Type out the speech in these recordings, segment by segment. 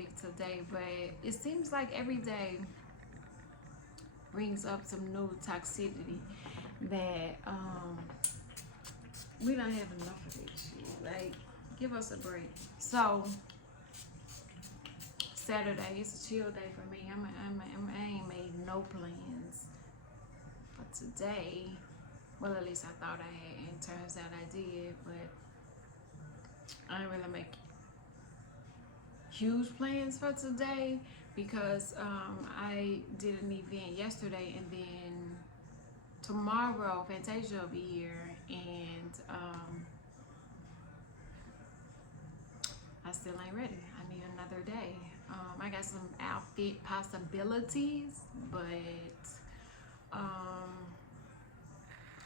topic today, but it seems like every day brings up some new toxicity that we don't have enough of this shit. Like, give us a break. So Saturday, it's a chill day for me. I ain't made no plans for today. Well, at least I thought I had, and turns out I did, but I didn't really make huge plans for today because I did an event yesterday, and then tomorrow Fantasia will be here, and I still ain't ready. I need another day. I got some outfit possibilities, but I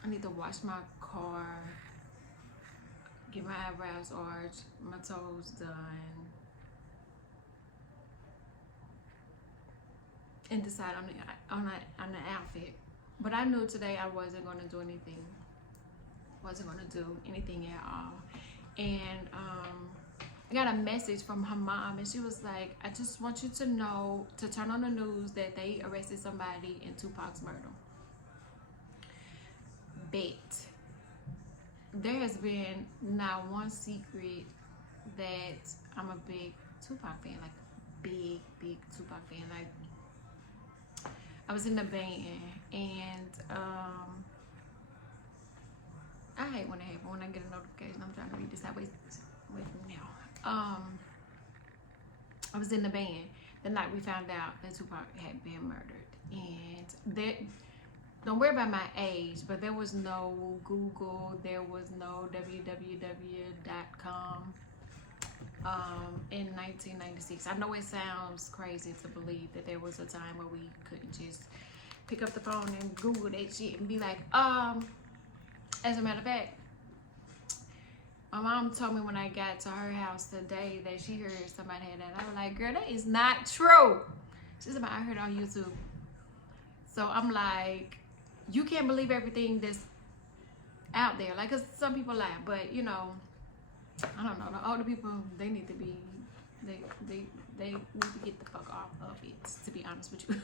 need to wash my car, get my eyebrows arched, my toes done, and decide on the outfit. But I knew today I wasn't going to do anything. Wasn't going to do anything at all. And I got a message from her mom, and she was like, I just want you to know, to turn on the news, that they arrested somebody in Tupac's murder. Bet there has been not one secret that I'm a big Tupac fan, like big Tupac fan. Like, I was in the band, and I hate when it happens, when I get a notification. I'm trying to read this. Wait from now. I was in the band the night we found out that Tupac had been murdered, and that, don't worry about my age, but there was no Google, there was no www.com in 1996. I know it sounds crazy to believe that there was a time where we couldn't just pick up the phone and Google that shit and be like, as a matter of fact, my mom told me when I got to her house today that she heard somebody had that. I was like, girl, that is not true. She said, I heard it on YouTube. So I'm like, you can't believe everything that's out there. Like, 'cause some people lie, but you know, I don't know. The older people, they need to be, they need to get the fuck off of it, to be honest with you.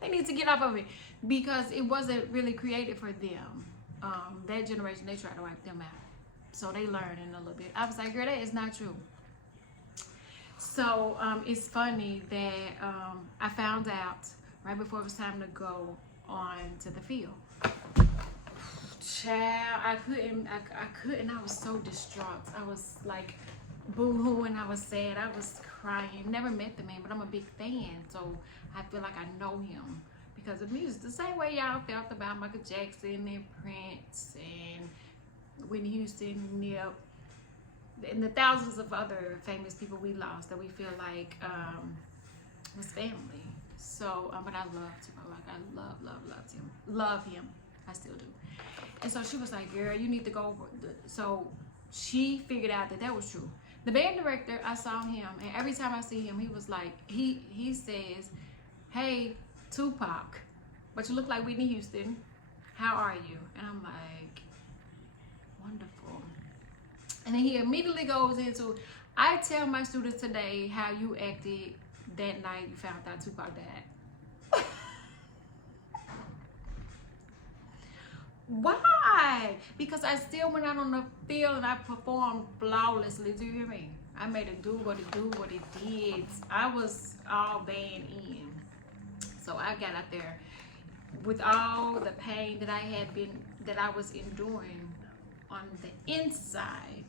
They need to get off of it because it wasn't really created for them. That generation, they tried to wipe them out. So they learning a little bit. I was like, girl, that is not true. So it's funny that I found out right before it was time to go on to the field. Child, I couldn't, I was so distraught. I was like boo-hooing, I was sad, I was crying. Never met the man, but I'm a big fan, so I feel like I know him because of music. The same way y'all felt about Michael Jackson and Prince and Whitney Houston, Nip, and the thousands of other famous people we lost that we feel like was family. So, but I love Tupac. Like, I love him. I still do. And so she was like, girl, you need to go over. So she figured out that was true. The band director, I saw him, and every time I see him, he was like, he says, hey, Tupac, but you look like Whitney Houston. How are you? And I'm like, wonderful. And then he immediately goes into, I tell my students today how you acted that night you found out Tupac died. Why? Because I still went out on the field and I performed flawlessly. Do you hear me? I made it do what it did. I was all band in. So I got out there with all the pain that I was enduring on the inside.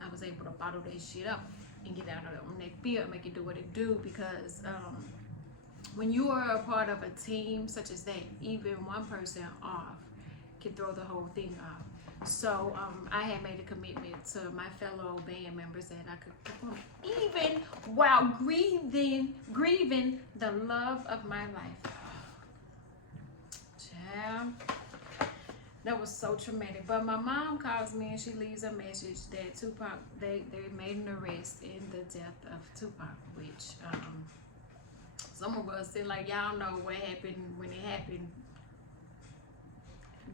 I was able to bottle that shit up and get out of on that field, make it do what it do, because when you are a part of a team such as that, even one person off can throw the whole thing off. So I had made a commitment to my fellow band members that I could perform even while grieving the love of my life. Child, that was so traumatic. But my mom calls me and she leaves a message that Tupac, they made an arrest in the death of Tupac, which some of us say, like, y'all know what happened when it happened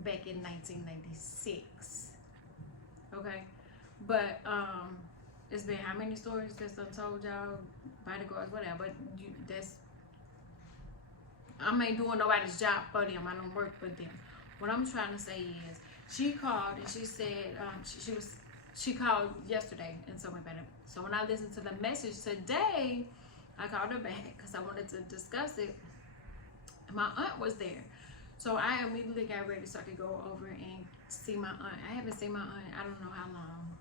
back in 1996. Okay, but it's been how many stories that's untold y'all, bodyguards, whatever. But that's I ain't doing nobody's job for them. I don't work for them. What I'm trying to say is, she called and she said she called yesterday and told me about it. So when I listened to the message today, I called her back because I wanted to discuss it. My aunt was there, so I immediately got ready so I could go over and see my aunt. I haven't seen my aunt I don't know how long.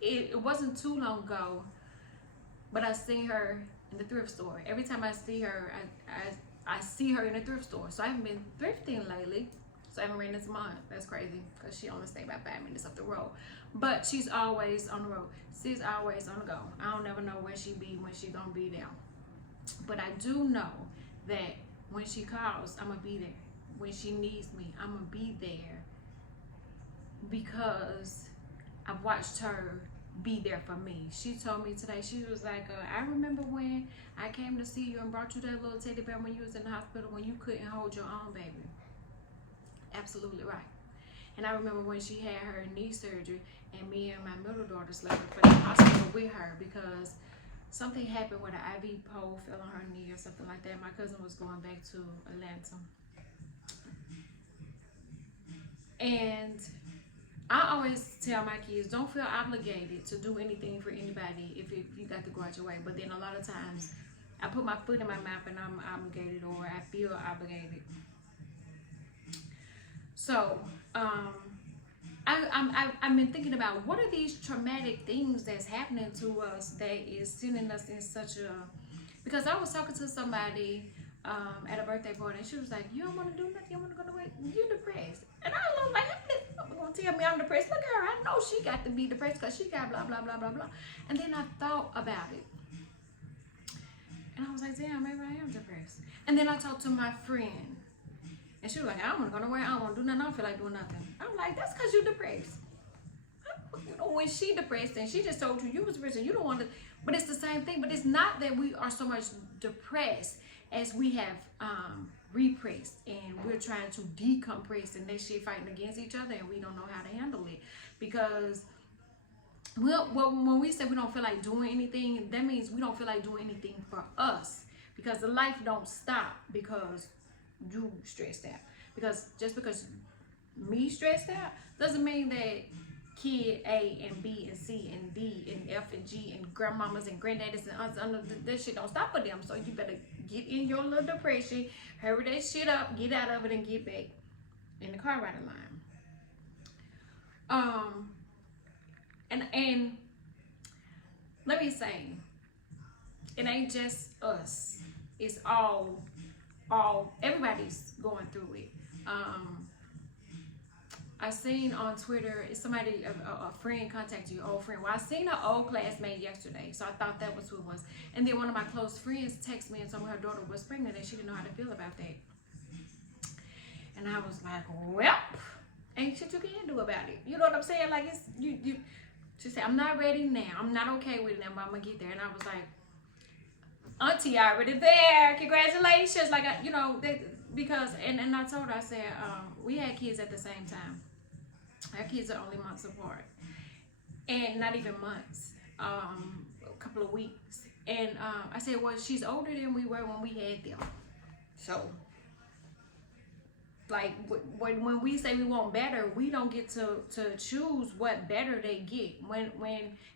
It wasn't too long ago, but I seen her in the thrift store. Every time I see her, I see her in the thrift store. So I haven't been thrifting lately. So I haven't ran into my aunt. That's crazy because she only stay about 5 minutes up the road. But she's always on the road. She's always on the go. I don't never know where she be when she gonna be there. But I do know that when she calls, I'm gonna be there. When she needs me, I'm gonna be there because I've watched her be there for me. She told me today, she was like, I remember when I came to see you and brought you that little teddy bear when you was in the hospital when you couldn't hold your own baby. Absolutely right. And I remember when she had her knee surgery and me and my middle daughter slept for the hospital with her because something happened where the IV pole fell on her knee or something like that. My cousin was going back to Atlanta. And I always tell my kids, don't feel obligated to do anything for anybody if you got to go out your way. But then a lot of times, I put my foot in my mouth and I'm obligated, or I feel obligated. So, I've been thinking about what are these traumatic things that's happening to us that is sending us in such a... Because I was talking to somebody at a birthday party, and she was like, you don't want to do nothing, you don't want to go to work, you're depressed. And I was like, I'm going to tell me I'm depressed. Look at her, I know she got to be depressed because she got blah, blah, blah, blah, blah. And then I thought about it. And I was like, damn, maybe I am depressed. And then I talked to my friend. And she was like, I don't want to go nowhere, I don't want to do nothing, I don't feel like doing nothing. I'm like, that's because you're depressed. You know, when she depressed and she just told you was depressed and you don't want to... But it's the same thing. But it's not that we are so much depressed as we have repressed and we're trying to decompress and that shit fighting against each other and we don't know how to handle it. Because when we say we don't feel like doing anything, that means we don't feel like doing anything for us. Because the life don't stop because you stressed out. Because just because me stressed out doesn't mean that kid A and B and C and D and F and G and grandmamas and granddaddies and aunts, that shit don't stop for them. So you better get in your little depression, hurry that shit up, get out of it, and get back in the car riding line. And let me say, it ain't just us. It's all everybody's going through it. I seen on Twitter, somebody, a friend contacted you, old friend. Well, I seen an old classmate yesterday, so I thought that was who it was. And then one of my close friends texted me and told me her daughter was pregnant and she didn't know how to feel about that. And I was like, well, ain't shit you can do about it. You know what I'm saying? Like, it's, she said, I'm not ready now. I'm not okay with it now, but I'm going to get there. And I was like, Auntie, already there. Congratulations. Like, you know, because, and I told her, I said, we had kids at the same time. Our kids are only months apart. And not even months. A couple of weeks. And I said, well, she's older than we were when we had them. So, like, when we say we want better, we don't get to choose what better they get.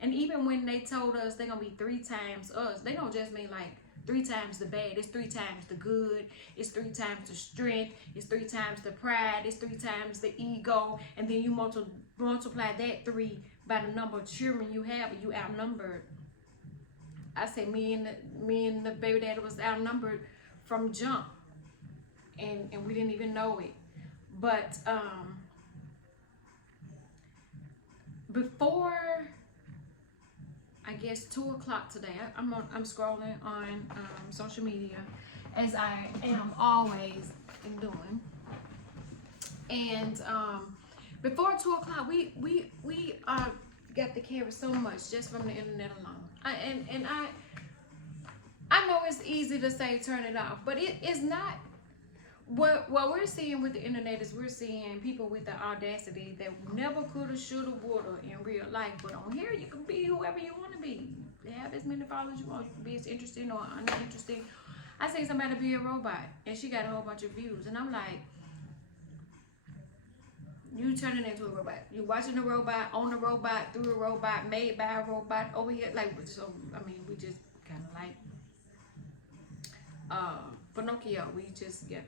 And even when they told us they're going to be 3 times us, they don't just mean like 3 times the bad. It's 3 times the good. It's 3 times the strength. It's 3 times the pride. It's 3 times the ego. And then you multiply that 3 by the number of children you have, and you outnumbered. I said me and the baby daddy was outnumbered from jump. And we didn't even know it. But before, I guess 2 o'clock today, I'm scrolling on social media, as I am always doing. And before 2 o'clock, we got to carry so much just from the internet alone. I know it's easy to say turn it off, but it's not. what we're seeing with the internet is we're seeing people with the audacity that never coulda, shoulda, woulda in real life. But on here, you can be whoever you want to be. Have as many followers you want. You can be as interesting or uninteresting. I seen somebody be a robot and she got a whole bunch of views, and I'm like, you turning into a robot. You watching a robot, on a robot, through a robot, made by a robot, over here. Like, so I mean, we just kind of like Pinocchio. We just get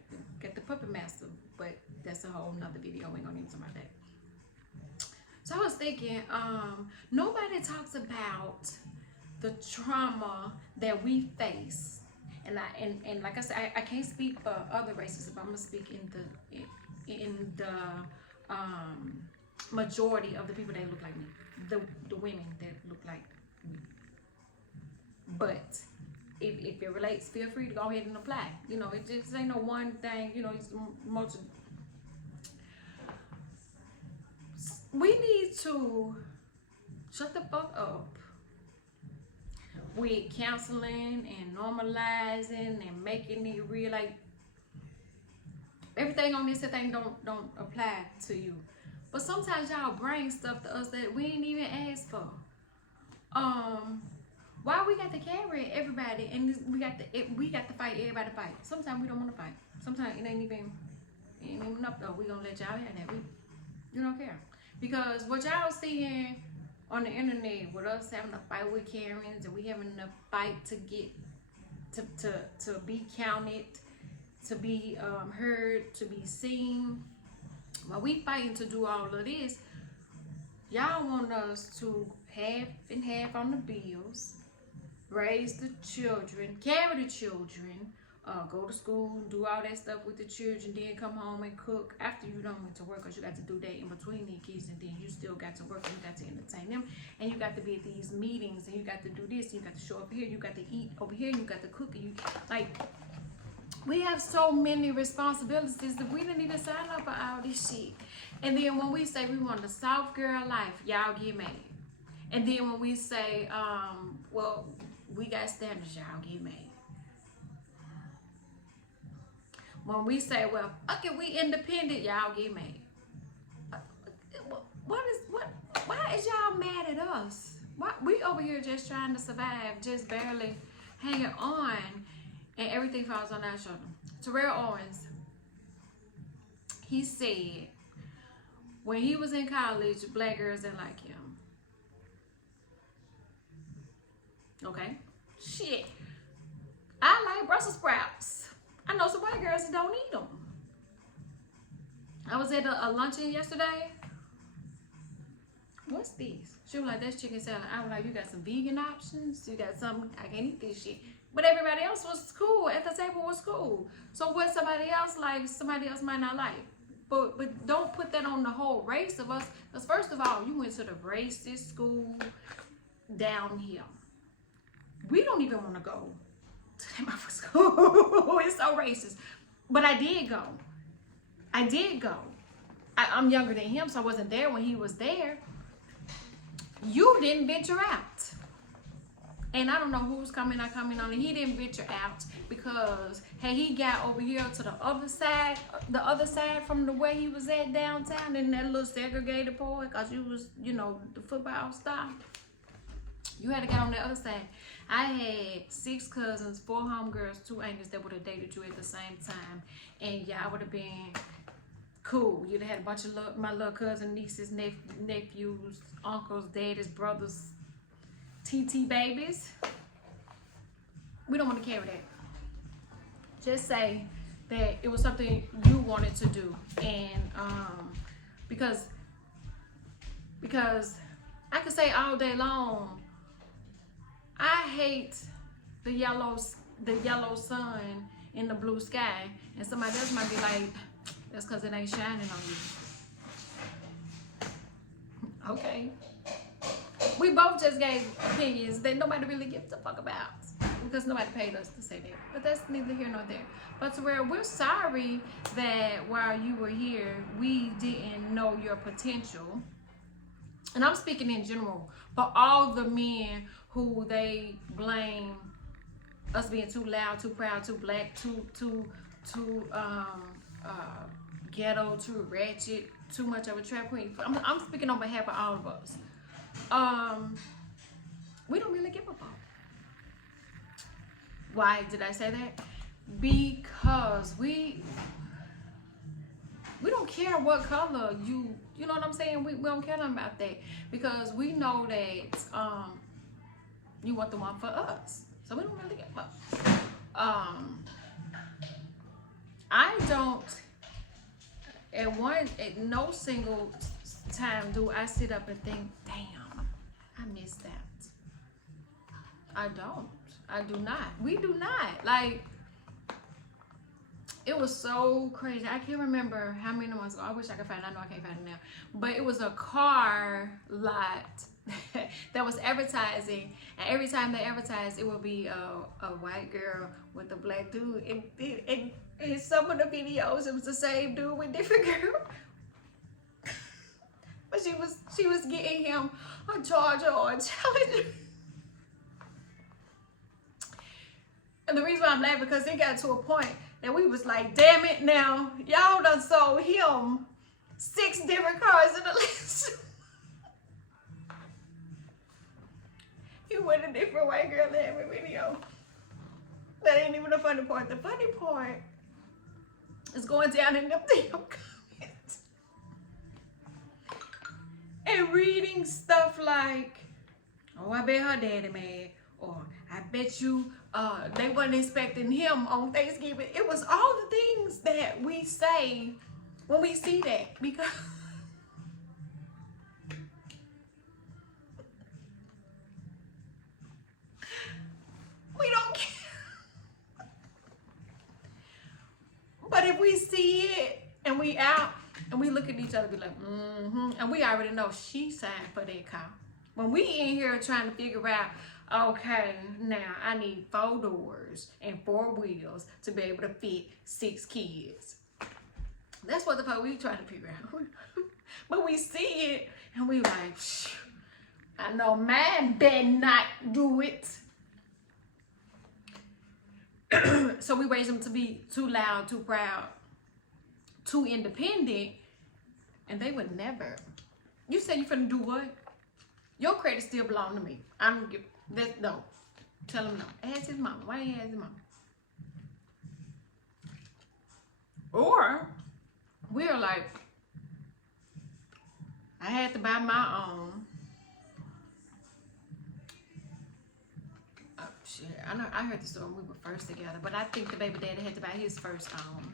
the puppet master, but that's a whole nother video. We ain't gonna even talk about that. So I was thinking, nobody talks about the trauma that we face, and like I said, I can't speak for other races, but I'm gonna speak in the majority of the people that look like me, the women that look like me. But if it relates, feel free to go ahead and apply. You know, it just ain't no one thing. You know, it's multi. We need to shut the fuck up with counseling and normalizing and making it real. Like, everything on this thing don't apply to you. But sometimes y'all bring stuff to us that we ain't even asked for. Why we got to carry everybody and we got to fight everybody to fight. Sometimes we don't want to fight. Sometimes it ain't even up though. We gonna let y'all have that. We don't care. Because what y'all seeing on the internet with us having a fight with Karens, and we having a fight to get to be counted, to be heard, to be seen, while we fighting to do all of this, y'all want us to half and half on the bills, raise the children, carry the children, go to school, do all that stuff with the children, then come home and cook after you done went to work, because you got to do that in between these kids, and then you still got to work, and you got to entertain them, and you got to be at these meetings, and you got to do this, and you got to show up here, you got to eat over here, and you got to cook, and you like, we have so many responsibilities that we didn't even sign up for all this shit. And then when we say we want the soft girl life, y'all get mad. And then when we say, well, we got standards, y'all get mad. When we say, well, fuck it, we independent, y'all get mad. Why is y'all mad at us? Why we over here just trying to survive, just barely hanging on, and everything falls on our shoulder. Terrell Owens, he said when he was in college, black girls didn't like him. Okay? Shit. I like Brussels sprouts. I know some white girls that don't eat them. I was at a luncheon yesterday. What's this? She was like, that's chicken salad. I was like, you got some vegan options? You got something? I can't eat this shit. But everybody else was cool. At the table was cool. So what somebody else likes, somebody else might not like. But don't put that on the whole race of us. Because first of all, you went to the racist school down here. We don't even want to go to that motherfucking school. It's so racist. But I did go. I'm younger than him, so I wasn't there when he was there. You didn't venture out. And I don't know who's coming or coming on. And he didn't venture out because, hey, he got over here to the other side from the way he was at downtown in that little segregated part, because you was, you know, the football star. You had to get on the other side. I had 6 cousins, 4 homegirls, 2 aunties that would have dated you at the same time. And y'all would have been cool. You'd have had a bunch of my little cousin, nieces, nephews, uncles, daddies, brothers, TT babies. We don't want to carry that. Just say that it was something you wanted to do, and because I could say all day long, I hate the yellow sun in the blue sky, and somebody else might be like, that's because it ain't shining on you. Okay. We both just gave opinions that nobody really gives a fuck about, because nobody paid us to say that. But that's neither here nor there. But to where we're sorry that while you were here, we didn't know your potential. And I'm speaking in general for all the men who they blame us being too loud, too proud, too black, too ghetto, too ratchet, too much of a trap queen. I'm speaking on behalf of all of us. We don't really give a fuck. Why did I say that? Because we don't care what color you know what I'm saying? We don't care nothing about that, because we know that you want the one for us. So we don't really give a fuck. I don't at no single time do I sit up and think, damn, I missed that. I don't. I do not. We do not. Like, it was so crazy. I can't remember how many months ago. I wish I could find it. I know I can't find it now. But it was a car lot that was advertising. And every time they advertised, it would be a white girl with a black dude. And in some of the videos, it was the same dude with different girl. But she was getting him a Charger or a Challenger. And the reason why I'm laughing, because it got to a point that we was like, damn it now, y'all done sold him 6 different cars in the last. He went a different white girl in every video. That ain't even the funny part. The funny part is going down in them damn comments and reading stuff like, oh, I bet her daddy mad, or I bet you they wasn't expecting him on Thanksgiving. It was all the things that we say when we see that, because we don't care. But if we see it and we out and we look at each other, be like, and we already know she signed for that car. When we in here trying to figure out, okay, now I need 4 doors and 4 wheels to be able to fit 6 kids. That's what the fuck we trying to figure out. But we see it and we like, I know mine better not do it. So we raise them to be too loud, too proud, too independent, and they would never. You say you finna do what? Your credit still belong to me. I'm give that no. Tell him no. Ask his mama. Why ain't ask his mama? Or we're like, I had to buy my own. Oh shit. I heard the story when we were first together, but I think the baby daddy had to buy his first own.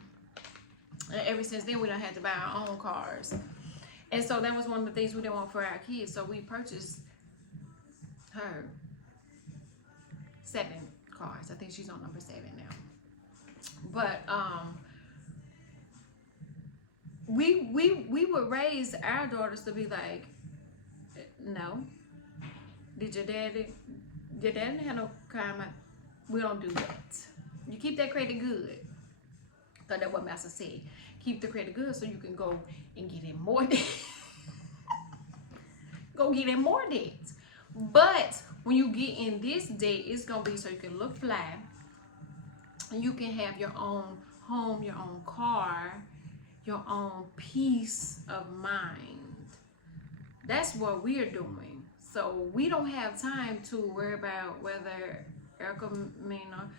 And ever since then we done had to buy our own cars. And so that was one of the things we didn't want for our kids. So we purchased her 7 cars. I think she's on number 7 now. But we would raise our daughters to be like, no. Did your daddy have no car? We don't do that. You keep that credit good. So that's what Master said. Keep the credit good so you can go and get in more debt. Go get in more debt. But when you get in this debt, it's gonna be so you can look fly, and you can have your own home, your own car, your own peace of mind. That's what we're doing. So we don't have time to worry about whether Erica Mena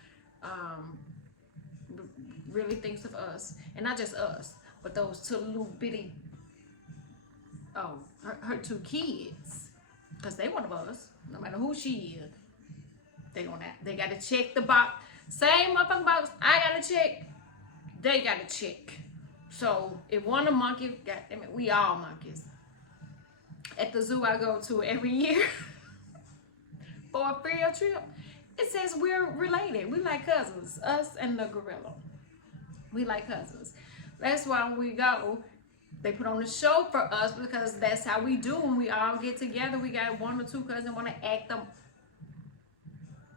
really thinks of us, and not just us, but those 2 little bitty, her 2 kids, because they one of us. No matter who she is, they gotta check the box. Same motherfucking box I gotta check, they gotta check. So if one a monkey, goddamn it, we all monkeys. At the zoo I go to every year for a field trip, it says we're related. We like cousins, us and the gorilla. We like cousins. That's why when we go, they put on a show for us, because that's how we do when we all get together. We got 1 or 2 cousins want to act the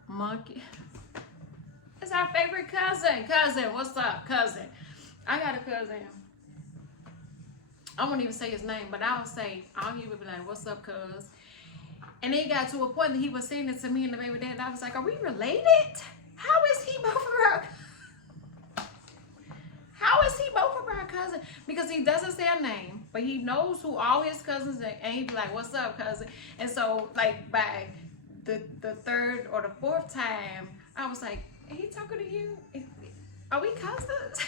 monkey. It's our favorite cousin. Cousin, what's up, cousin? I got a cousin. I won't even say his name, but I'll he would be like, what's up, cuz? And it got to a point that he was saying it to me and the baby dad. I was like, are we related? How is he both of our? How is he both of our cousins? Because he doesn't say a name, but he knows who all his cousins are, and he be like, "What's up, cousin?" And so, like by the third or the fourth time, I was like, "Are he talking to you? Are we cousins?"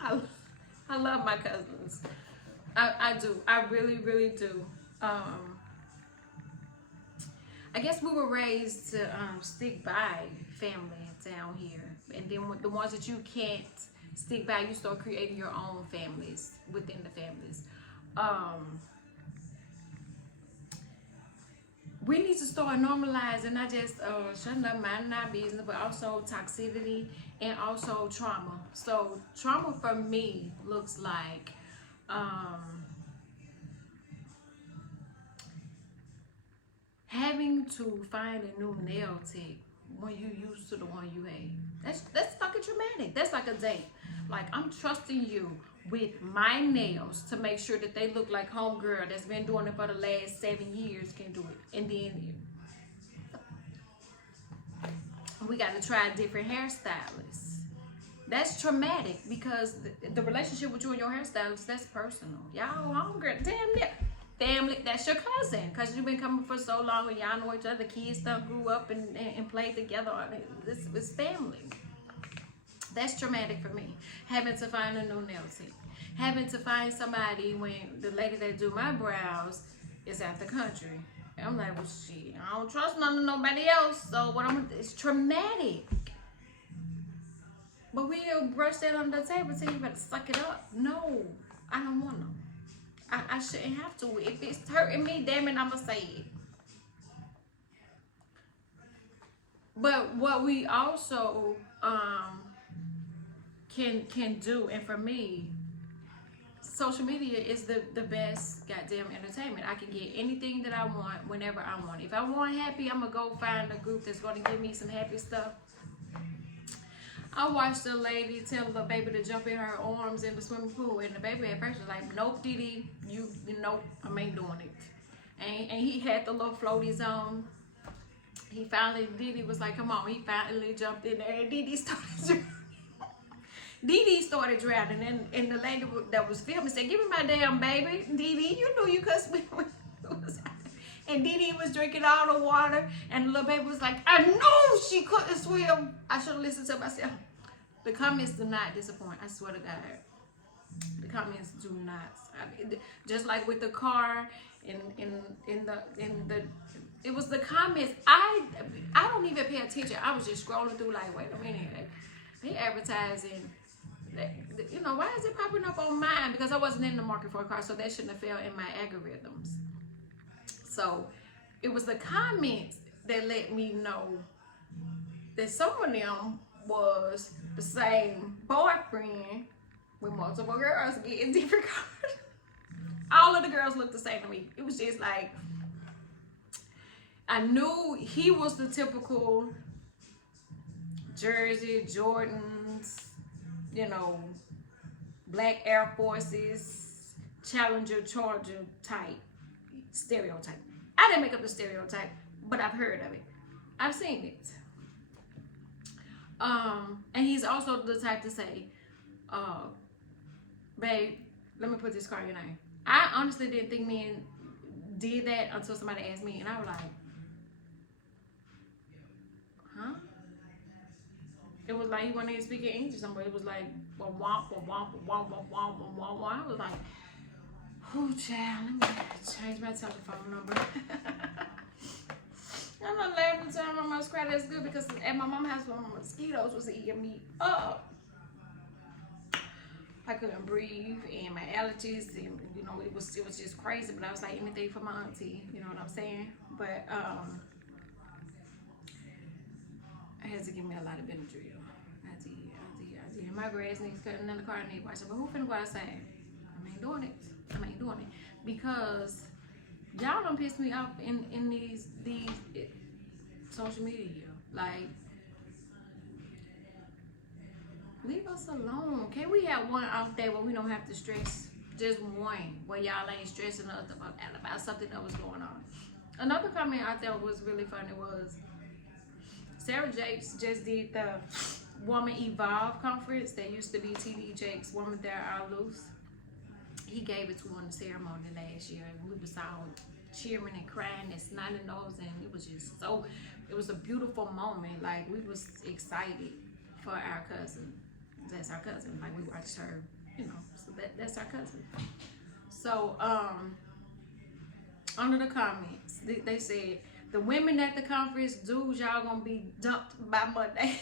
I, I love my cousins. I do. I really, really do. I guess we were raised to stick by family down here, and then with the ones that you can't stick by, you start creating your own families within the families. Um, we need to start normalizing not just shutting up, minding our business, but also toxicity and also trauma. So trauma for me looks like having to find a new nail tech when you used to the one you had. That's fucking traumatic. That's like a date. Like, I'm trusting you with my nails to make sure that they look like homegirl that's been doing it for the last 7 years can do it. And then we got to try different hairstylists. That's traumatic because the relationship with you and your hairstylist, that's personal. Y'all homegirl, damn near. Family, that's your cousin because you've been coming for so long and y'all know each other. Kids done grew up and played together. It's family. That's traumatic for me. Having to find a new nail tech. Having to find somebody when the lady that do my brows is out the country. And I'm like, well, shit, I don't trust none of nobody else. So what it's traumatic. But we'll brush that under the table and say, you better suck it up. No, I don't want them. I shouldn't have to. If it's hurting me, damn it, I'ma say it. But what we also can do, and for me, social media is the best goddamn entertainment. I can get anything that I want whenever I want. If I want happy, I'm gonna go find a group that's gonna give me some happy stuff. I watched a lady tell the baby to jump in her arms in the swimming pool, and the baby at first was like, "Nope, Didi, you know, I ain't doing it." And he had the little floaties on. He finally, Didi was like, "Come on!" He finally jumped in there, and Didi started drowning. Didi started drowning, and the lady that was filming said, "Give me my damn baby, Didi. You know you could swim." And Didi was drinking all the water, and the little baby was like, "I knew she couldn't swim." I should have listened to myself. The comments do not disappoint. I swear to God, the comments do not. I mean, just like with the car, in the, it was the comments. I don't even pay attention. I was just scrolling through, like, wait a minute, they advertising. You know, why is it popping up on mine? Because I wasn't in the market for a car, so that shouldn't have fell in my algorithms. So it was the comments that let me know that some of them was the same boyfriend with multiple girls getting different cars. All of the girls looked the same to me. It was just like, I knew he was the typical Jersey, Jordans, you know, black Air Forces, Challenger, Charger type stereotype. I didn't make up the stereotype, but I've heard of it. I've seen it. And he's also the type to say, babe, let me put this car in your name. I honestly didn't think men did that until somebody asked me, and I was like, huh? It was like he wasn't even speaking English somewhere. It was like, womp, womp, womp, womp, womp, womp, womp, womp. I was like, oh, child, let me change my telephone number. I'm not laughing to my mom's cry. That's good because at my mom's house, when mosquitoes was eating me up, I couldn't breathe, and my allergies, and you know, it was just crazy. But I was like, anything for my auntie, you know what I'm saying? But I had to give me a lot of Benadryl. I did. My grass needs cutting in the car, I need washing. But who finna go outside? I ain't doing it. Because y'all done piss me off in these social media. Like, leave us alone. Can we have one off day where we don't have to stress? Just one where y'all ain't stressing us about something that was going on. Another comment I thought was really funny was Sarah Jakes just did the Woman Evolve conference that used to be TD Jakes' Woman There Are Loose. He gave it to her on the ceremony last year, and we was all cheering and crying and snotting nose, and it was just so, it was a beautiful moment. Like, we was excited for our cousin. That's our cousin. Like, we watched her, you know, so that's our cousin. So, under the comments, they said, the women at the conference, dudes, y'all gonna be dumped by Monday.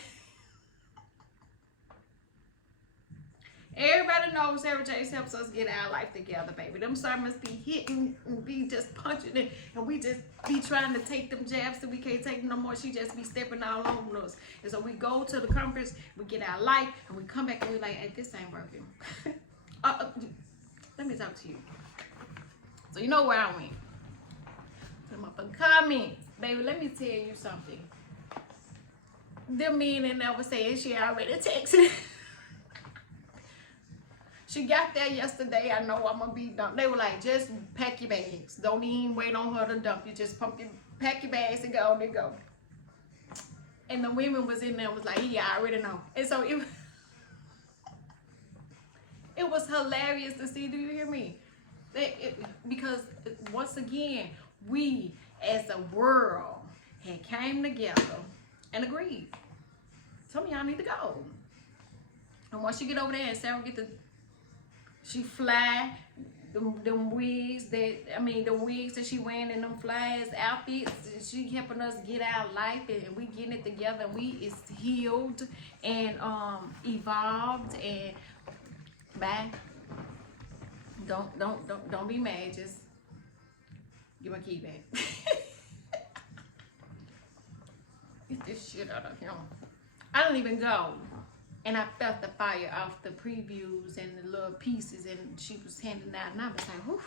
Everybody knows Sarah Jakes helps us get our life together, baby. Them sermons be hitting and be just punching it, and we just be trying to take them jabs that we can't take no more. She just be stepping all over us. And so we go to the conference, we get our life, and we come back and we like, hey, this ain't working. Let me talk to you. So you know where I went. Come up and comments. Baby, let me tell you something. Them men that never said she already texted. She got there yesterday. I know I'm gonna be dumped. They were like, just pack your bags. Don't even wait on her to dump you. Just pack your bags and go and go. And the women was in there was like, yeah, I already know. And so it was hilarious to see. Do you hear me? Because once again, we as a world had came together and agreed. Some of y'all need to go. And once you get over there and Sarah get the, she fly them wigs the wigs that she wearing in them flies outfits. She helping us get our life, and we getting it together. And we is healed and evolved. And bye. Don't be mad. Just give my key back. Get this shit out of him. I don't even go. And I felt the fire off the previews and the little pieces, and she was handing out, and I was like, whew.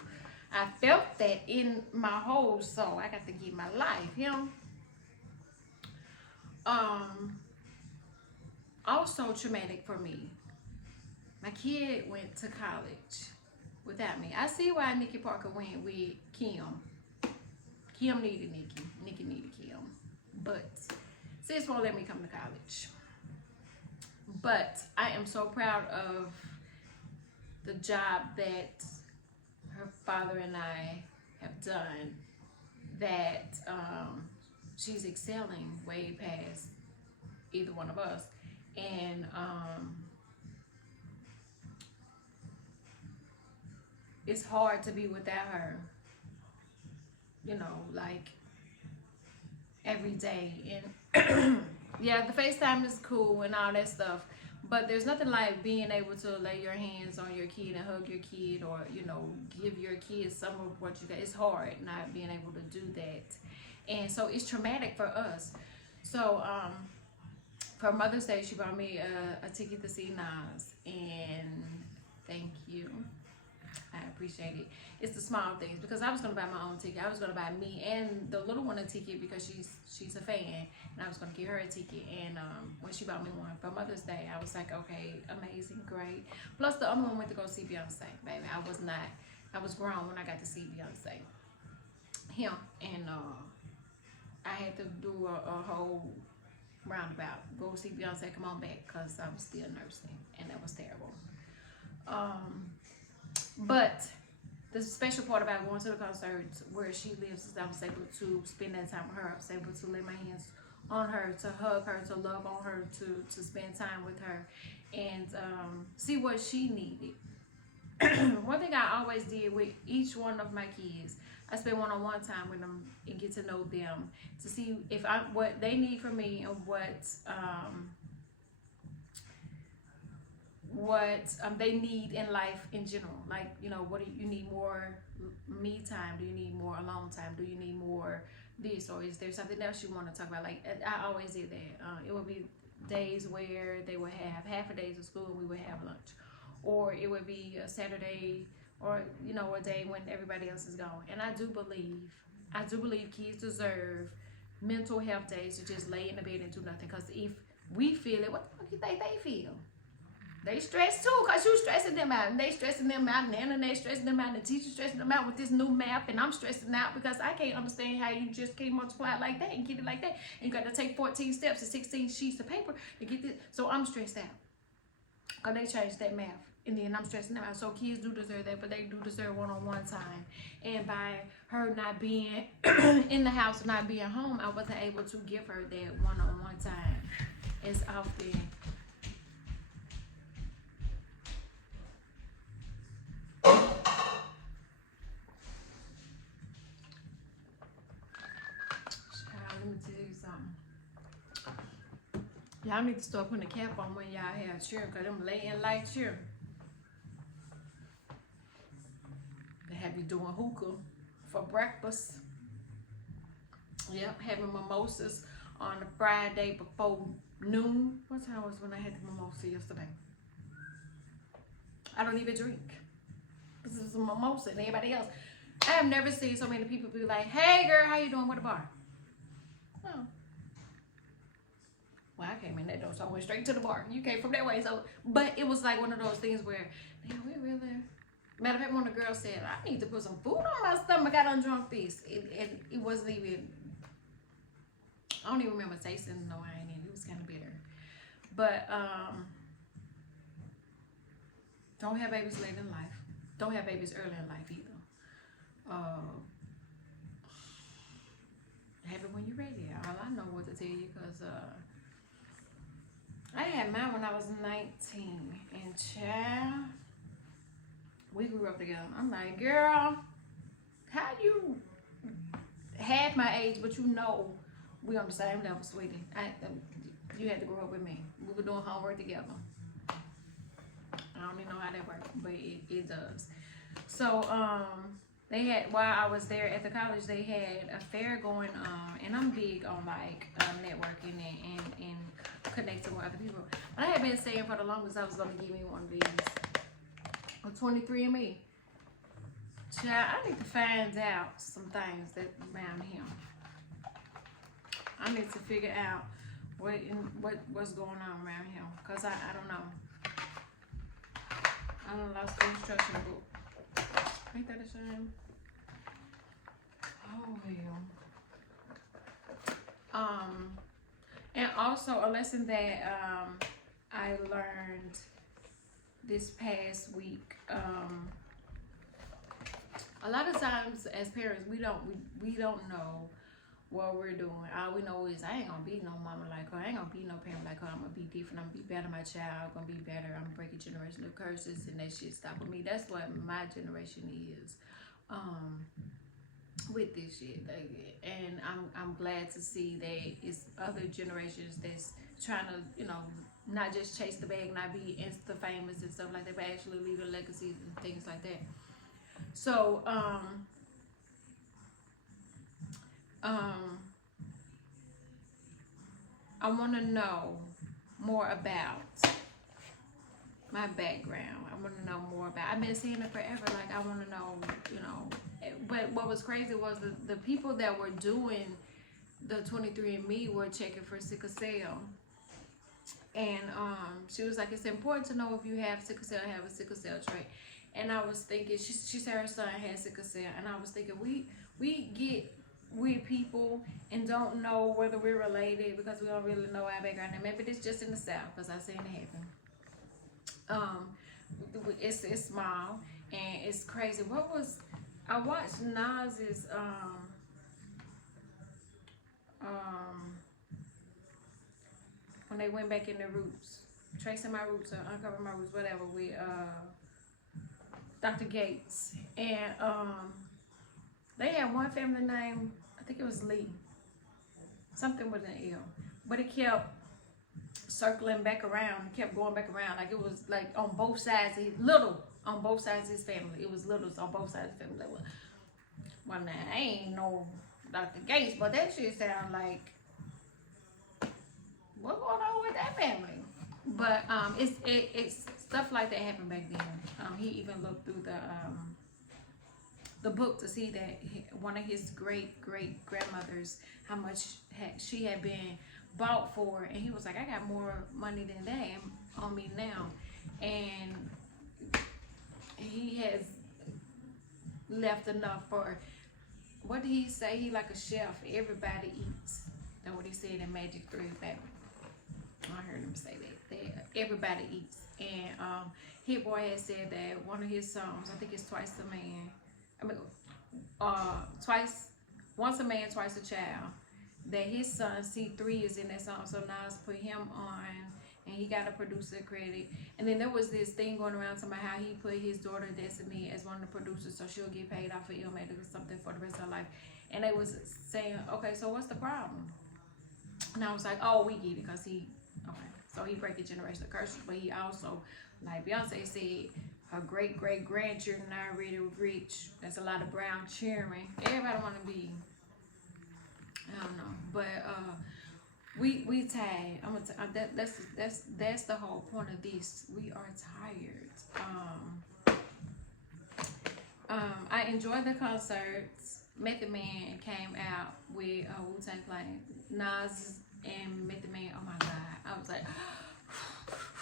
I felt that in my whole soul. I got to give my life, you know. Also traumatic for me. My kid went to college without me. I see why Nikki Parker went with Kim. Kim needed Nikki. Nikki needed Kim. But sis won't let me come to college. But I am so proud of the job that her father and I have done, that she's excelling way past either one of us. And it's hard to be without her, you know, like every day. And yeah, the FaceTime is cool and all that stuff, but there's nothing like being able to lay your hands on your kid and hug your kid, or, you know, give your kid some of what you got. It's hard not being able to do that. And so it's traumatic for us. So for Mother's Day, she bought me a ticket to see Nas, and thank you. I appreciate it. It's the small things, because I was gonna buy my own ticket. I was gonna buy me and the little one a ticket because she's a fan, and I was gonna get her a ticket. And when she bought me one for Mother's Day, I was like, okay, amazing, great. Plus the other one went to go see Beyonce, baby. I was grown when I got to see Beyonce. Him, and I had to do a whole roundabout. Go see Beyonce, come on back, because I was still nursing, and that was terrible. But the special part about going to the concert where she lives is I was able to spend that time with her. I was able to lay my hands on her, to hug her, to love on her, to spend time with her, and see what she needed. One thing I always did with each one of my kids, I spend one-on-one time with them and get to know them, to see if what they need from me, and what they need in life in general. Like, you know, what do you need? More me time? Do you need more alone time? Do you need more this, or is there something else you want to talk about? Like, I always did that. It would be days where they would have half a days of school and we would have lunch, or it would be a Saturday, or, you know, a day when everybody else is gone. And I do believe kids deserve mental health days to just lay in the bed and do nothing. Because if we feel it, what the fuck you think they feel? They stressed too, because you stressing them out. And they stressing them out. And the internet stressing them out. And the teacher stressing them out with this new math. And I'm stressing out because I can't understand how you just can't multiply it like that and get it like that. And you got to take 14 steps and 16 sheets of paper to get this. So I'm stressed out. Because they changed that math. And then I'm stressing them out. So kids do deserve that, but they do deserve one-on-one time. And by her not being in the house and not being home, I wasn't able to give her that one-on-one time as often. Let me tell you something. Y'all need to start putting a cap on when y'all have children, because them laying like children. They have you doing hookah for breakfast. Yep, having mimosas on a Friday before noon. What time was when I had the mimosa yesterday? I don't even drink. This is a mimosa and everybody else. I have never seen so many people be like, hey girl, how you doing with the bar? Oh. Well, I came in that door, so I went straight to the bar. You came from that way, so, but it was like one of those things where, damn, we really, matter of fact, one of the girls said, I need to put some food on my stomach. I done drunk this. It wasn't even, I don't even remember tasting no wine, and it was kind of bitter. But, don't have babies late in life. Don't have babies early in life either. Have it when you're ready. All I know what to tell you, because I had mine when I was 19, and child, we grew up together. I'm like, girl, how you half my age, but you know we on the same level, sweetie. You had to grow up with me. We were doing homework together. I don't even know how that works, but it does. So, they had, while I was there at the college, they had a fair going on, and I'm big on like networking and connecting with other people. But I had been saying for the longest I was gonna give me one of these, a 23andMe. Child, I need to find out some things that around him. I need to figure out what's going on around him, cause I don't know. I done lost the instruction book. Ain't that a shame? Oh well. And also a lesson that I learned this past week. A lot of times as parents we don't know what we're doing. All we know is I ain't gonna be no mama like her. I ain't gonna be no parent like her. I'm gonna be different. I'm gonna be better. My child gonna be better. I'm gonna break a generational curses, and that shit stop with me. That's what my generation is. With this shit, and I'm glad to see that it's other generations that's trying to, not just chase the bag, not be insta famous and stuff like that, but actually leave a legacy and things like that. So I want to know more about my background. I want to know more about, I've been saying it forever, like I want to know, but what was crazy was the people that were doing the 23andMe were checking for sickle cell. And she was like, it's important to know if you have sickle cell, have a sickle cell trait. And I was thinking, she said her son had sickle cell, and I was thinking, we get with people and don't know whether we're related because we don't really know our background. And maybe it's just in the South, because I've seen it happen. It's small and it's crazy. I watched Nas's when they went back in their roots, tracing my roots or uncovering my roots, whatever, with Dr. Gates, and they had one family name, I think it was Lee, something with an L, but it kept circling back around, it kept going back around, like it was like on both sides, on both sides of his family, it was littles on both sides of the family. Well, now, I ain't no Dr. Gates, but that shit sound like, what's going on with that family? But it's stuff like that happened back then. He even looked through the book to see that one of his great grandmothers, how much she had been bought for, and he was like, I got more money than that on me now. and he has left enough for, what did he say? He like a chef. Everybody eats. That's what he said in Magic 3, baby. I heard him say that everybody eats. And Hit Boy had said that one of his songs, I think it's Twice a Man. I mean, Once a Man, Twice a Child. That his son C3 is in that song. So Nas put him on, and he got a producer credit. And then there was this thing going around talking about how he put his daughter Destiny as one of the producers, so she'll get paid off of Illmatic or something for the rest of her life. And they was saying, okay, so what's the problem? And I was like, oh, we get it, because so he break the generational curses, but he also, like Beyonce said, her great-great-grandchildren are already rich. That's a lot of brown cheering. Everybody want to be, I don't know, but we tired. That's the whole point of this. We are tired. I enjoyed the concerts. Method Man came out with Wu-Tang Clan, Nas and Method Man. Oh my God, I was like,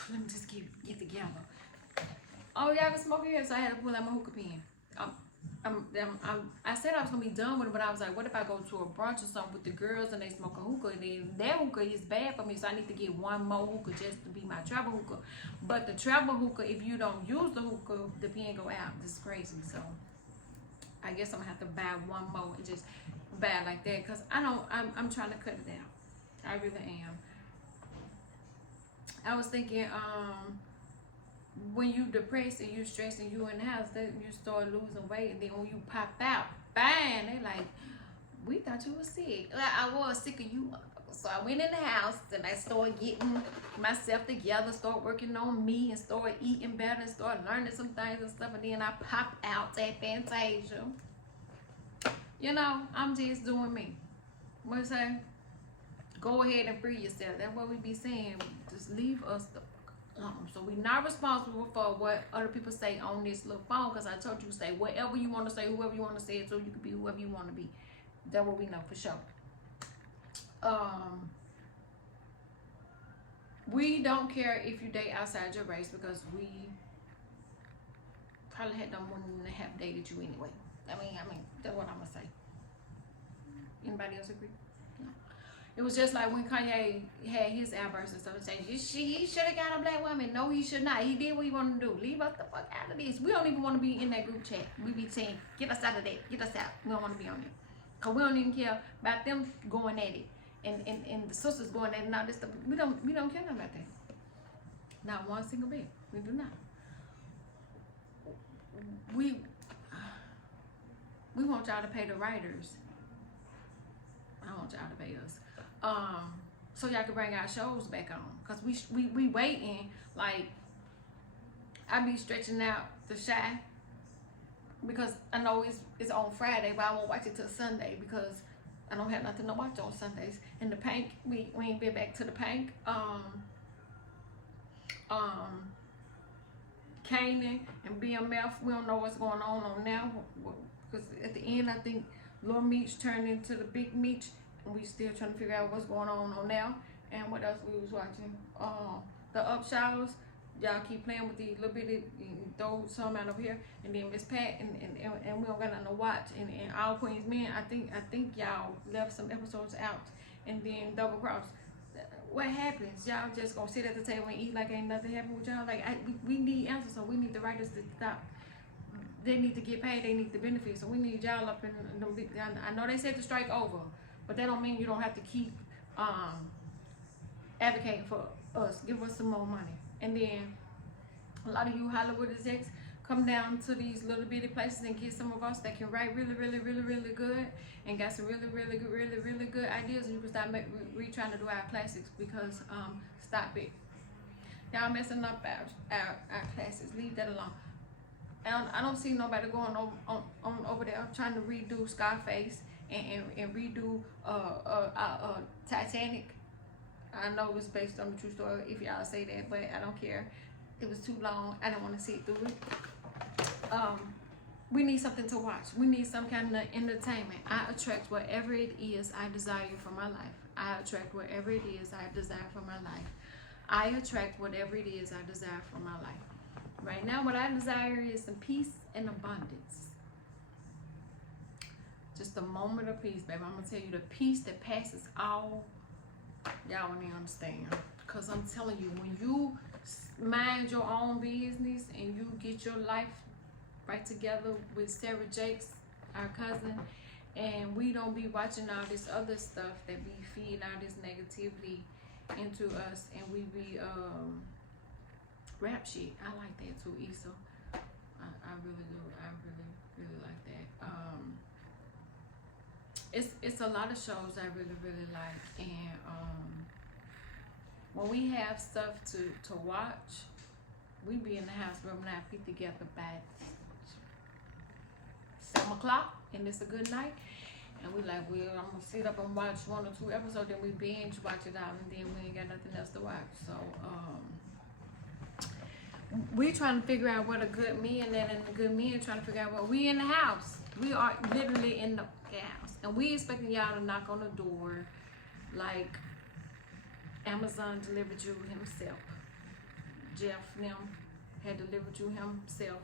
let me just get together. Oh, y'all can smoke here, so I had to pull out my hookah pen. I said I was gonna be done with it, but I was like, what if I go to a brunch or something with the girls and they smoke a hookah? And then that hookah is bad for me, so I need to get one more hookah just to be my travel hookah. But the travel hookah, if you don't use the hookah, the pen go out. This is crazy. So I guess I'm gonna have to buy one more and just buy it like that, because I'm trying to cut it out. I really am. I was thinking, when you depressed and you stressed and you in the house, then you start losing weight, and then when you pop out, bang, they like, we thought you was sick. Like, I was sick of you. So I went in the house and I started getting myself together, start working on me, and start eating better, and start learning some things and stuff, and then I pop out at Fantasia. You know, I'm just doing me. What you say? Go ahead and free yourself. That's what we be saying. Just leave us the so we're not responsible for what other people say on this little phone, because I told you to say whatever you want to say, whoever you want to say it, so you can be whoever you want to be. That's what we know for sure. We don't care if you date outside your race, because we probably had no women that have dated you anyway. I mean, that's what I'm gonna say. Anybody else agree? No. It was just like when Kanye had his outbursts and stuff, saying he should have got a black woman. No, he should not. He did what he wanted to do. Leave us the fuck out of this. We don't even want to be in that group chat. We be saying, get us out of that. Get us out. We don't want to be on it. Because we don't even care about them going at it. And the sisters going at it and all this stuff. We don't care about that. Not one single bit. We do not. We want y'all to pay the writers. I want y'all to pay us. So y'all can bring our shows back on, cause we waiting. Like, I be stretching out the Shy, because I know it's on Friday, but I won't watch it till Sunday because I don't have nothing to watch on Sundays. And the Pank, we ain't been back to the Pank. Kanan and BMF, we don't know what's going on now, because at the end I think Little Meech turned into the Big Meech. We still trying to figure out what's going on now. And what else we was watching? The Upshaws. Y'all keep playing with these little bitty, throw some out over here. And then Miss Pat, and we don't got nothing to watch. And All Queens Men, I think y'all left some episodes out. And then Double Cross. What happens? Y'all just gonna sit at the table and eat like ain't nothing happened with y'all? Like, we need answers, so we need the writers to stop. They need to get paid. They need the benefits. So we need y'all up in the. I know they said the strike over, but that don't mean you don't have to keep advocating for us. Give us some more money. And then a lot of you Hollywood execs, come down to these little bitty places and get some of us that can write really good and got some really good ideas, and you can start trying to do our classics, because stop it. Y'all messing up our classics. Leave that alone. I don't see nobody going on over there trying to redo Scarface and redo Titanic. I know it was based on the true story, if y'all say that, but I don't care. It was too long. I didn't want to sit through it. We need something to watch. We need some kind of entertainment. I attract whatever it is I desire for my life. I attract whatever it is I desire for my life. I attract whatever it is I desire for my life. Right now, what I desire is some peace and abundance. Just a moment of peace, baby. I'm gonna tell you the peace that passes all. Y'all won't even understand. Cause I'm telling you, when you mind your own business and you get your life right together with Sarah Jakes, our cousin, and we don't be watching all this other stuff that be feeding all this negativity into us, and we be rap shit. I like that too, Issa. I really do. I really like that. It's a lot of shows I really like, and when we have stuff to watch, we be in the house rubbing our feet together by 7 o'clock, and it's a good night. And we like, well, I'm gonna sit up and watch 1 or 2 episodes, then we binge watch it out, and then we ain't got nothing else to watch. So we trying to figure out what a good men and a good men trying to figure out what we in the house. We are literally in the house, and we expecting y'all to knock on the door like Amazon delivered you himself. Jeff them had delivered you himself,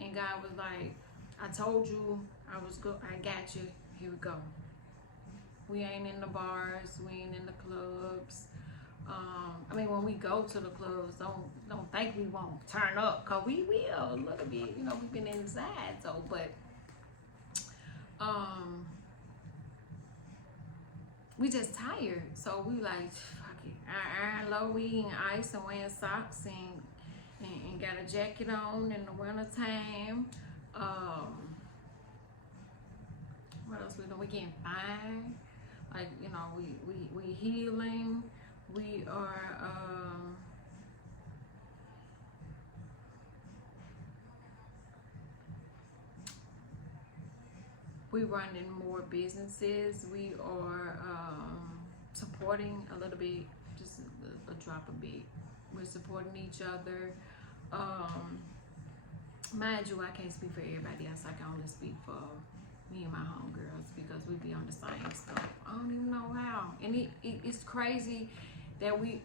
and God was like, I told you I was good. I got you. Here we go. We ain't in the bars. We ain't in the clubs. I mean, when we go to the clubs, don't think we won't turn up, cause we will a little bit. You know, we've been inside, so but we just tired. So we like, fuck it. Iron low, we eating ice and wearing socks and got a jacket on in the winter time. What else we doing? We getting fine. Like, you know, we healing. We are we running more businesses. We are supporting a little bit, just a drop a bit. We're supporting each other. Mind you, I can't speak for everybody else. I can only speak for me and my homegirls, because we be on the same stuff. I don't even know how. And it's crazy that we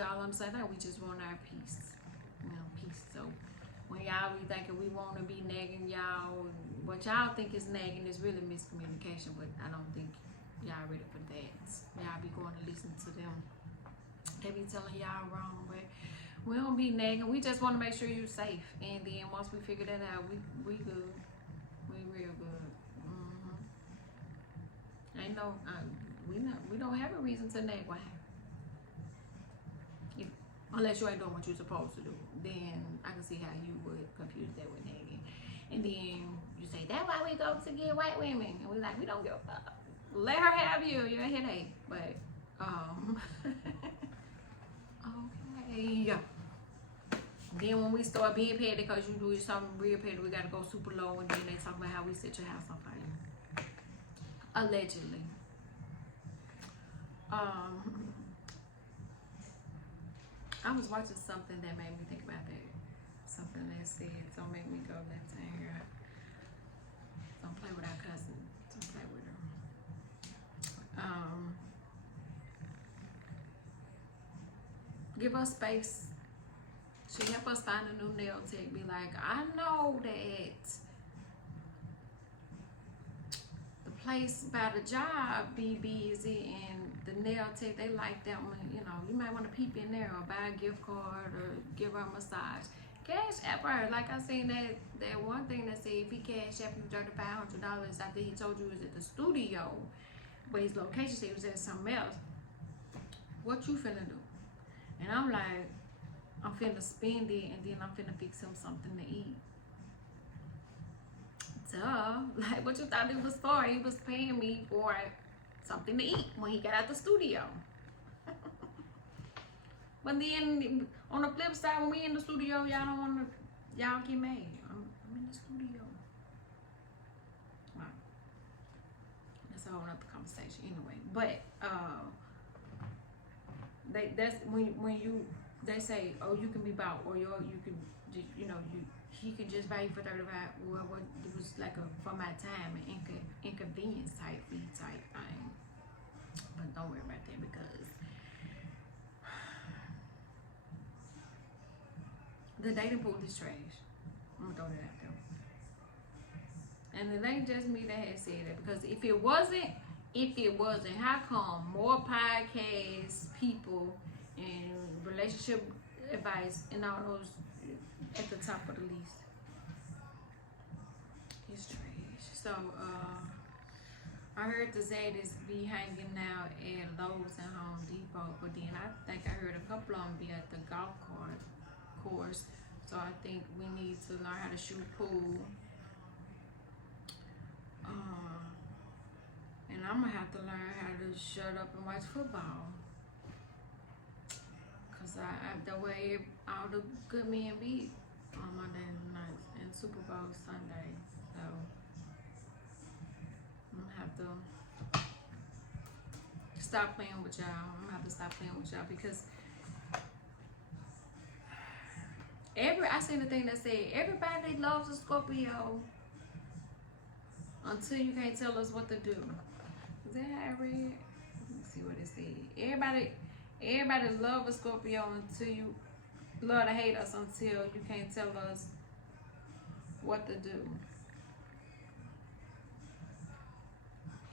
all understand that we just want our peace. You know, peace. So when y'all be thinking we want to be nagging y'all, what y'all think is nagging is really miscommunication, but I don't think y'all ready for that. Y'all be going to listen to them. They be telling y'all wrong, but we don't be nagging. We just want to make sure you're safe. And then once we figure that out, we good. We real good. Ain't no, we don't have a reason to nag. Why? Unless you ain't doing what you're supposed to do, then I can see how you would confuse that with nagging. And then you say, that's why we go to get white women. And we like, we don't give a fuck. Let her have you. You're a headache. But, okay. Then when we start being petty because you do something real petty, we got to go super low. And then they talk about how we set your house on fire. Allegedly. I was watching something that made me think about that. Something that said, don't make me go left hand here. Don't play with our cousin. Don't play with her. Give us space. She help us find a new nail tech. Be like, I know that the place by the job be busy, and the nail tech, they like that one. You know, you might want to peep in there or buy a gift card or give her a massage. Cash app her. Like I seen that one thing that said if he cash app you $3,500 after he told you he was at the studio, but his location said he was at something else. What you finna do? And I'm like, I'm finna spend it, and then I'm finna fix him something to eat. Duh. Like, what you thought it was for? He was paying me for something to eat when he got out the studio. But then on the flip side, when we in the studio, y'all get mad. I'm in the studio. Wow. That's a whole other conversation anyway. But that's when they say, oh, you can be bought, or you can, you know, he could just buy you for $35. Well, it was like for my time and inconvenience type fee type thing. But don't worry about that, because the dating pool is trash. I'm gonna throw that out there. And it ain't just me that has said it, because if it wasn't, how come more podcast people and relationship advice and all those at the top of the list? It's trash. So I heard the Zadis be hanging out at Lowe's and Home Depot, but then I think I heard a couple of them be at the golf course. So I think we need to learn how to shoot pool. And I'm gonna have to learn how to shut up and watch football. Cause the way all the good men be on Monday nights and Super Bowl Sunday. So I'm gonna have to stop playing with y'all. I'm gonna have to stop playing with y'all, because I seen the thing that said everybody loves a Scorpio until you can't tell us what to do. Is that how I read? Let me see what it said. Everybody love a Scorpio until you love to hate us until you can't tell us what to do.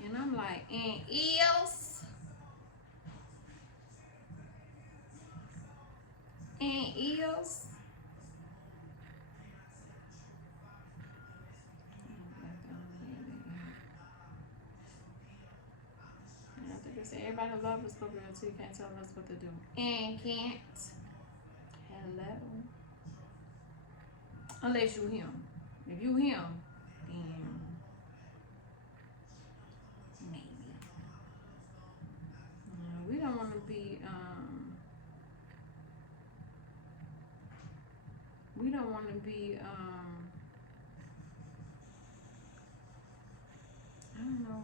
And I'm like, and eels? And eels? Everybody loves a Scorpio until you can't tell us what to do. And can't. Hello. Unless you him. If you him, then maybe. We don't want to be I don't know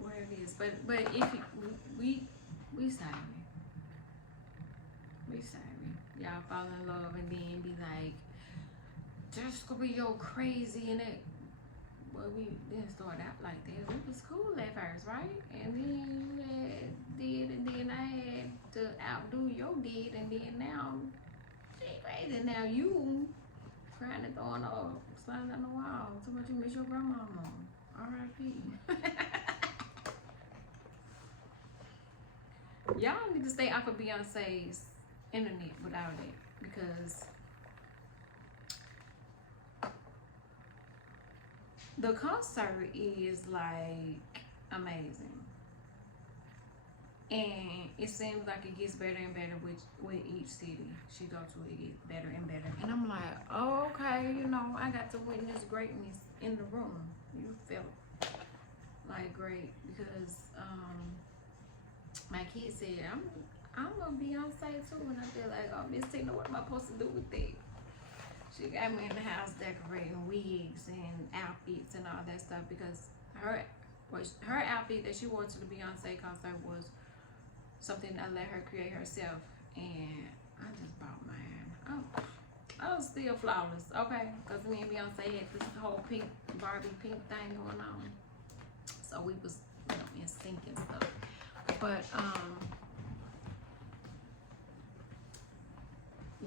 where it is, but if we sorry. Y'all fall in love and then be like, just Scorpio crazy, and it. Well, we didn't start out like that. We was cool at first, right? And then you and then I had to outdo your did, and then now she crazy. Now you crying and throwing up, sliding down the wall. So much you miss your grandmama. R.I.P. Y'all need to stay off of Beyonce's internet without it, because the concert is like amazing, and it seems like it gets better and better with each city she goes to. It gets better and better, and I'm like, oh, okay, I got to witness greatness in the room. You felt like great, because my kid said, I'm gonna be on site too, and I feel like, oh, Miss Tina, what am I supposed to do with that? She got me in the house decorating wigs and outfits and all that stuff, because her outfit that she wore to the Beyonce concert was something I let her create herself, and I just bought mine. I was still flawless, okay? Because me and Beyonce had this whole pink Barbie pink thing going on, so we was in sync and stuff. But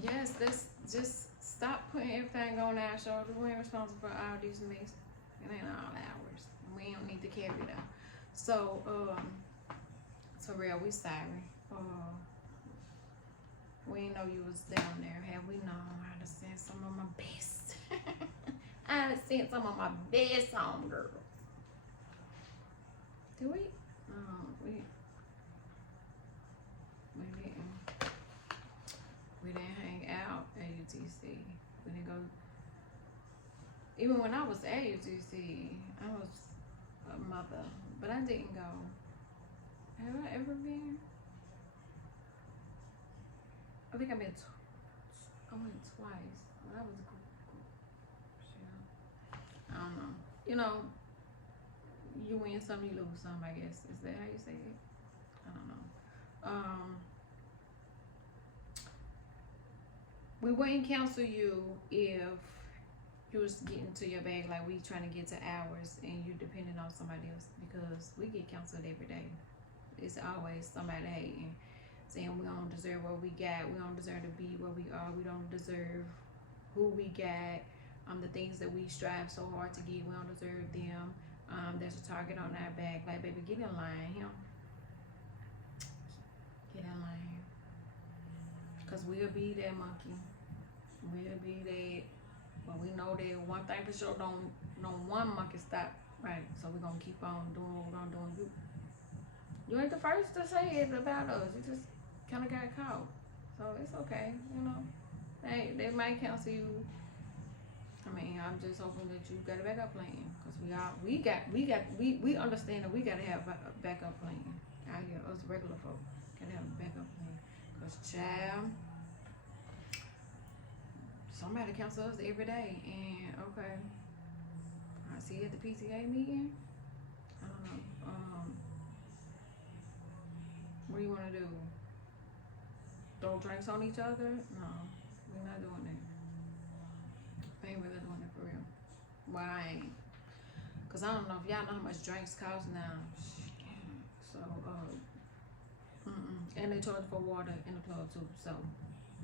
yes, let's just stop putting everything on our shoulders. We ain't responsible for all these mess. It ain't all ours. We don't need to carry it out. So Terrell, we sorry. We didn't know you was down there. Had we known, I'd have sent some of my best. I'd have sent some of my best homegirls. Do we? No, we didn't. We didn't hang out at UTC. We didn't go. Even when I was at UTC, I was a mother, but I didn't go. Have I ever been? I think I went twice. That was cool. I don't know. You win some, you lose some, I guess. Is that how you say it? I don't know. We wouldn't counsel you if you was getting to your bag like we trying to get to ours and you depending on somebody else, because we get counseled every day. It's always somebody hating, saying we don't deserve what we got, we don't deserve to be where we are, we don't deserve who we got, the things that we strive so hard to get. We don't deserve them. There's a target on our back. Like, baby, get in line. Get in line. Because we'll be that monkey. We'll be that. But we know that one thing for sure, don't one monkey stop. Right. So we're going to keep on doing what we're going to do. You ain't the first to say it about us. You just kind of got caught. So it's okay, you know. They might cancel you. I mean, I'm just hoping that you got a backup plan, because we understand that we gotta have a backup plan out here. Us regular folk gotta have a backup plan, cause child, somebody cancel us every day, and okay, I see you at the PTA meeting. I don't know. What do you want to do? Throw drinks on each other? No, we're not doing that. I ain't really doing it for real. Well, I ain't. Cause I don't know if y'all know how much drinks cost now. So, and they charge for water in the club too. So,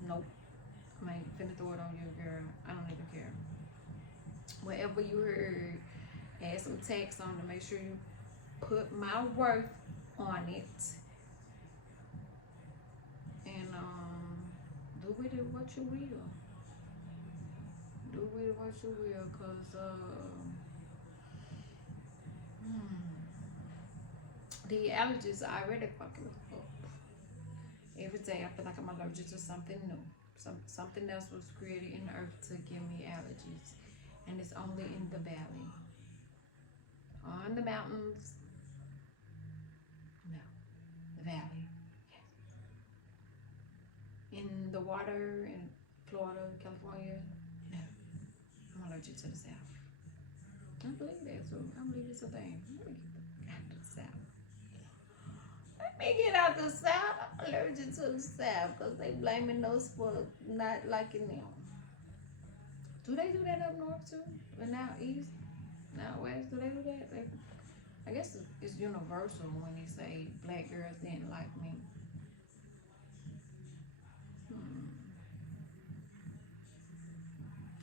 nope. I ain't finna throw it on you, girl. I don't even care. Whatever you heard, add some text on to make sure you put my worth on it. And do with it what you will. Do with it what you will, cause the allergies are already fucking me up. Every day I feel like I'm allergic to something new. Something else was created in the earth to give me allergies, and it's only in the valley. On the mountains, no, the valley. In the water in Florida, California, no. I'm allergic to the South. I believe that too. I believe it's a thing. Let me get out the South. Let me get out the South. I'm allergic to the South because they blaming us for not liking them. Do they do that up north too? And now east? Now west? Do they do that? I guess it's universal when they say black girls didn't like me.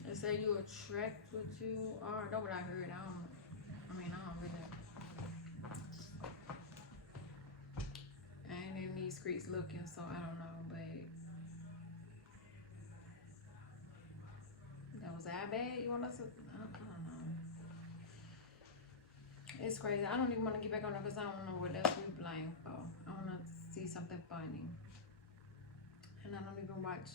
They say you attract what you are. That's what I heard. I don't really. I ain't in these streets looking, so I don't know. But that was that bad. You want us to? I don't know. It's crazy. I don't even want to get back on it because I don't know what else we blame for. I want to see something funny, and I don't even watch.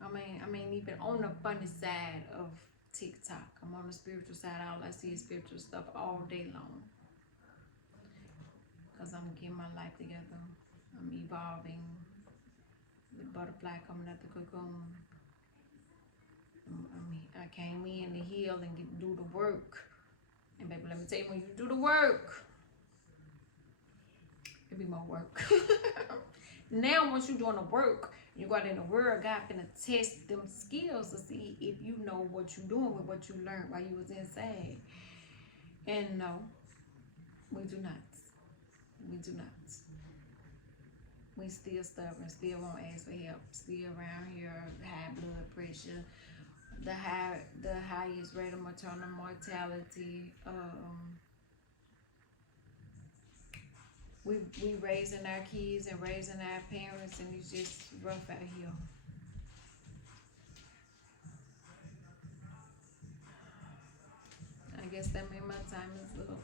I mean, even on the funny side of TikTok, I'm on the spiritual side. All I see is spiritual stuff all day long. Because I'm getting my life together. I'm evolving. The butterfly coming out the cocoon. I came in to heal and do the work. And baby, let me tell you, when you do the work, it'll be more work. Now, once you're doing the work, you go out in the world, God finna test them skills to see if you know what you're doing with what you learned while you was inside. And no, we do not. We do not. We still stubborn, still won't ask for help, still around here, high blood pressure, the highest rate of maternal mortality. We raising our kids and raising our parents, and it's just rough out here. I guess that means my time is up.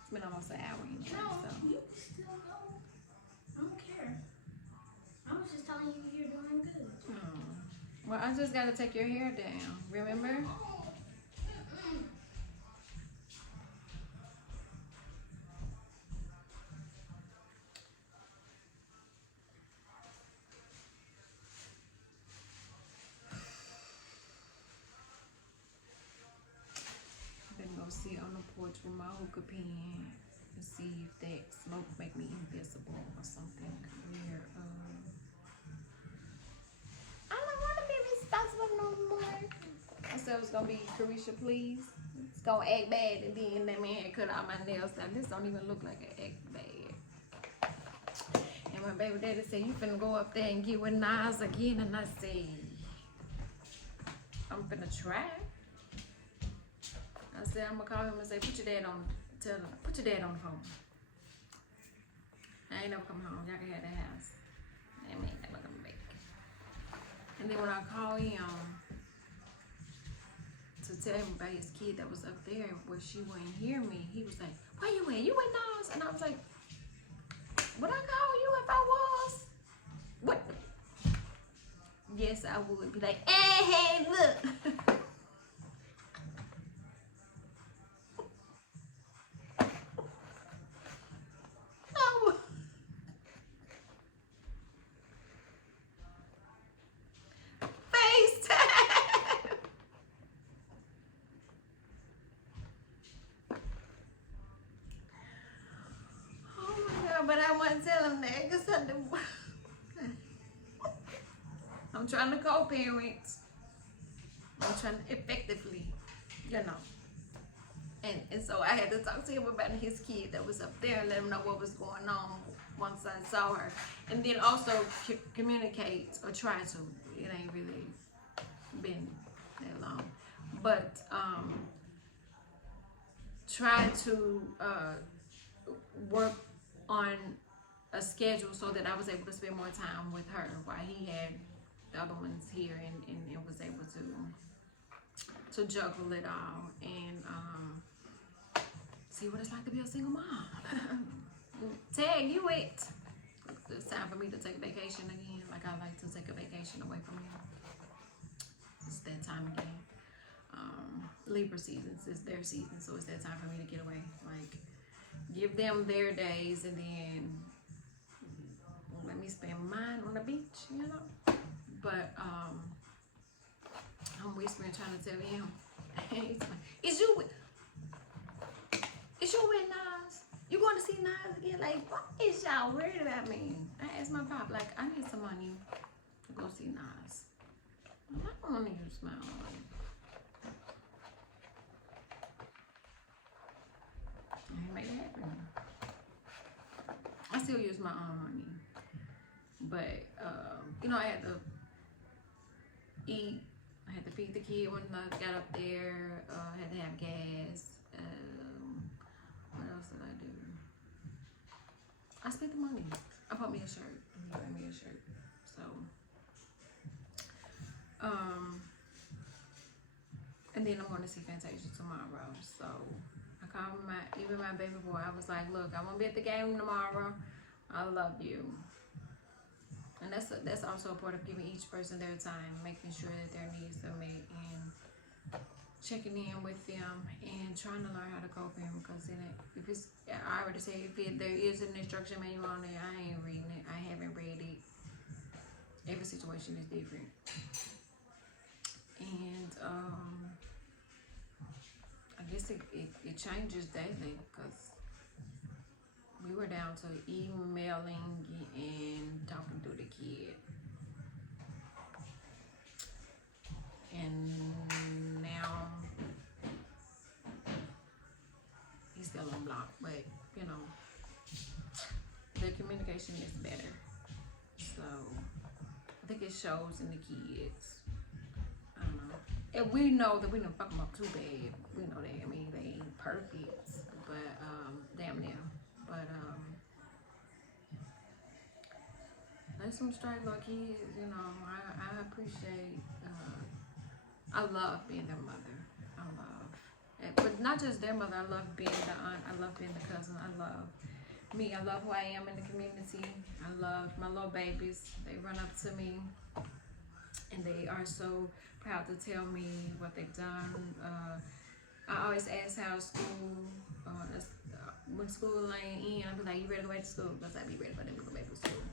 It's been almost an hour. No, so. You still go. I don't care. I was just telling you you're doing good. Oh. Well, I just got to take your hair down. Remember? Sit on the porch with my hookah pen and see if that smoke make me invisible or something weird. I don't want to be responsible no more. I said it was gonna be Carisha, please. It's gonna act bad, and then that man cut out my nails. Now this don't even look like an act bad. And my baby daddy said, "You finna go up there and get with Nas again," and I said, I'm finna try. I said I'm gonna call him and say, put your dad on the phone. I ain't never come home. Y'all can have that house. That man never come back. And then when I call him to tell him about his kid that was up there where she wouldn't hear me, he was like, where you at? You with Nas? And I was like, would I call you if I was? What? Yes, I would be like, hey, look. FaceTime. Oh my God, but I want to tell him that because I'm trying to co-parent. I'm trying to effectively, you know. And so I had to talk to him about his kid that was up there and let him know what was going on once I saw her. And then also communicate or try to. It ain't really been that long. But try to work on a schedule so that I was able to spend more time with her while he had the other ones here and was able to juggle it all and see what it's like to be a single mom. Tag you it. It's time for me to take a vacation again. Like I like to take a vacation away from him. It's that time again. Libra seasons is their season, so it's that time for me to get away. Like give them their days and then let me spend mine on the beach, you know. But I'm whispering, trying to tell him. Is you with Nas? You going to see Nas again? Like, what is y'all worried about me? I asked my pop, like, I need some money to go see Nas. I don't want to use my own money. I ain't make it happen. I still use my own money. But, you know, I had to eat. I had to feed the kid when I got up there. I had to have gas. What else did I do? I spent the money. I bought me a shirt. He bought me a shirt. So, and then I'm going to see Fantasia tomorrow. So, I called even my baby boy. I was like, look, I won't be at the game tomorrow. I love you. And that's also a part of giving each person their time, making sure that their needs are met and checking in with them and trying to learn how to cope with them. Because if it's, I already said, there is an instruction manual on there, I ain't reading it. I haven't read it. Every situation is different. And I guess it changes daily because we were down to emailing and talking to the kid. And now he's still on block, but you know, the communication is better. So I think it shows in the kids. I don't know. And we know that we didn't fuck them up too bad. We know that. I mean, they ain't perfect, but damn near. But there's some straight little kids, you know. I appreciate. I love being their mother. I love, but not just their mother. I love being the aunt. I love being the cousin. I love me. I love who I am in the community. I love my little babies. They run up to me, and they are so proud to tell me what they've done. I always ask how school. When school ain't in, I be like, "You ready to go back to school?" Because I be ready for them to go back to school.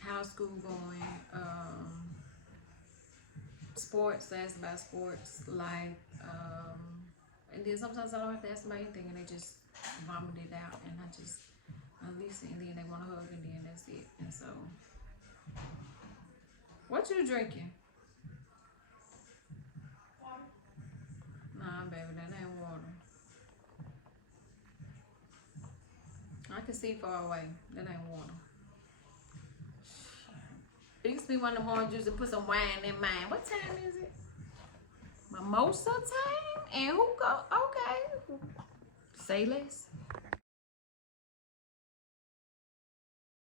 How's school going? Sports, I ask about sports, life, and then sometimes I don't have to ask about anything and they just vomit it out and I listen and then they want to hug and then that's it. And so, what you drinking? Water. Nah, baby, that ain't water. I can see far away. That ain't water. Fix me one of them orange juice and put some wine in mine. What time is it? Mimosa time? And who go? Okay. Say less.